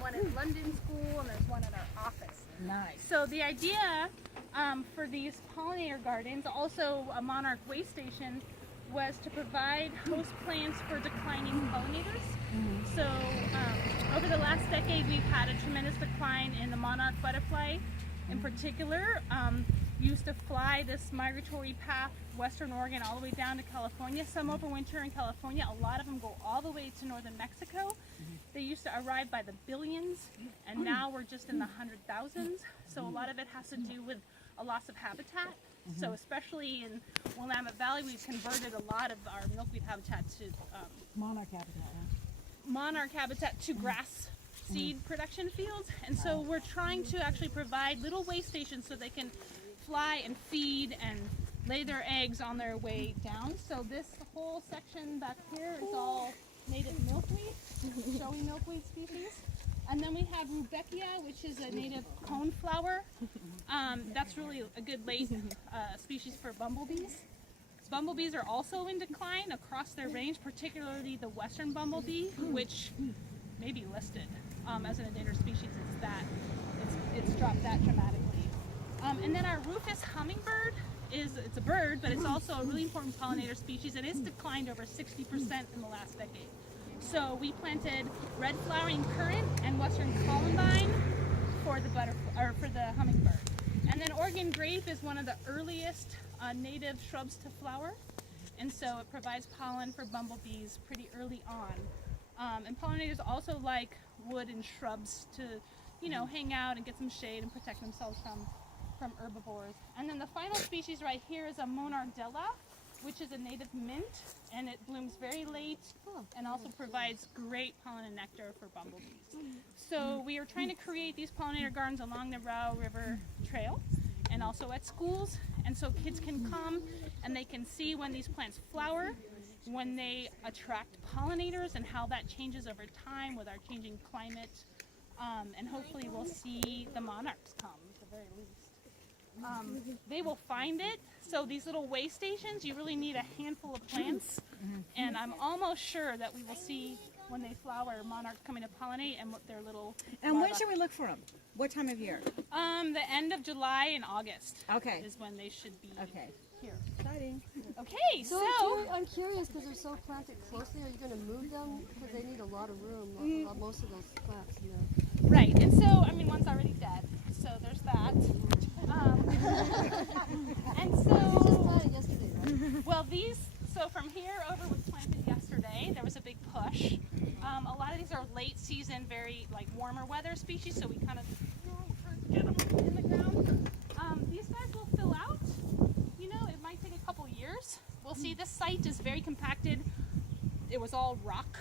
one at London School, and there's one at our office. Nice. So the idea for these pollinator gardens, also a Monarch Waystation, was to provide host plants for declining pollinators. So over the last decade, we've had a tremendous decline in the monarch butterfly. In particular, used to fly this migratory path, Western Oregon, all the way down to California. Some overwinter in California. A lot of them go all the way to northern Mexico. They used to arrive by the billions, and now we're just in the 100,000s. So a lot of it has to do with a loss of habitat. So especially in Willamette Valley, we've converted a lot of our milkweed habitat to Monarch habitat. To grass seed production fields. And so we're trying to actually provide little way stations so they can fly and feed and lay their eggs on their way down. So this whole section back here is all native milkweed, showy milkweed species. And then we have Rudbeckia, which is a native coneflower. That's really a good late species for bumblebees. Bumblebees are also in decline across their range, particularly the western bumblebee, which may be listed as an endangered species. It's dropped that dramatically. And then our rufous hummingbird it's a bird, but it's also a really important pollinator species, and it's declined over 60% in the last decade. So we planted red flowering currant and western columbine for the for the hummingbird. And then Oregon grape is one of the earliest native shrubs to flower, and so it provides pollen for bumblebees pretty early on. And pollinators also like wood and shrubs to, hang out and get some shade and protect themselves from herbivores. And then the final species right here is a Monardella, which is a native mint, and it blooms very late and also provides great pollen and nectar for bumblebees. So we are trying to create these pollinator gardens along the Row River Trail and also at schools, and so kids can come and they can see when these plants flower, when they attract pollinators, and how that changes over time with our changing climate, and hopefully we'll see the monarchs come at the very least. They will find it. So these little way stations, you really need a handful of plants, and I'm almost sure that we will see when they flower monarchs coming to pollinate and what their little. And when should we look for them? What time of year? The end of July and August. Okay. Is when they should be. Okay. Here. Exciting. Okay, so I'm curious because they're so planted closely. Are you going to move them because they need a lot of room? Most of those plants, Right, and so one's already dead, so there's that. And so, yesterday, right? well, so from here over was planted yesterday. There was a big push. A lot of these are late season, very warmer weather species, so we kind of get them in the ground. These guys will fill out. It might take a couple years. We'll see. This site is very compacted. It was all rock.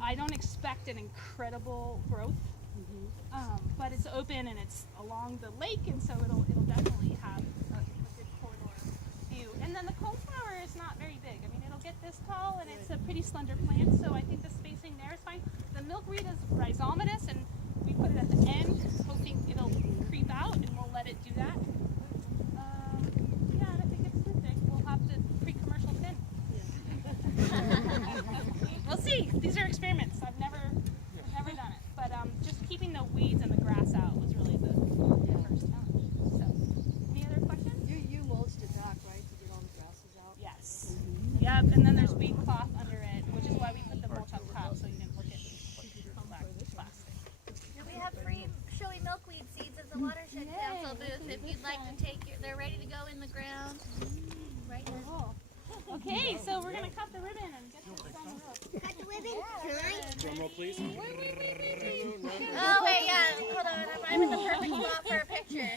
I don't expect an incredible growth. But it's open and it's along the lake, and so it'll definitely have a good corridor view. And then the coneflower is not very big. It'll get this tall, and it's a pretty slender plant, so I think the spacing there is fine. The milkweed is rhizomatous, and we put it at the end, hoping it'll creep out, and we'll let it do that. Yeah, and I think it's too thick. We'll have to pre-commercial thin. We'll see. These are experiments. I've never done it, but just keeping the weeds and the grass out was really the first challenge. So, any other questions? You mulched it back, right, to get all the grasses out? Yes. Yep, and then there's weed cloth under it, which is why we put the mulch on top, so you didn't look at plastic. We have free showy milkweed seeds at the Watershed Council booth if you'd like to take they're ready to go in the ground right now. Cool. Okay, so we're going to cut the ribbon and get this on the road. Cut the ribbon? Can Drum roll, please. I? Oh, wait, yeah. Hold on. I'm in the perfect spot for a picture.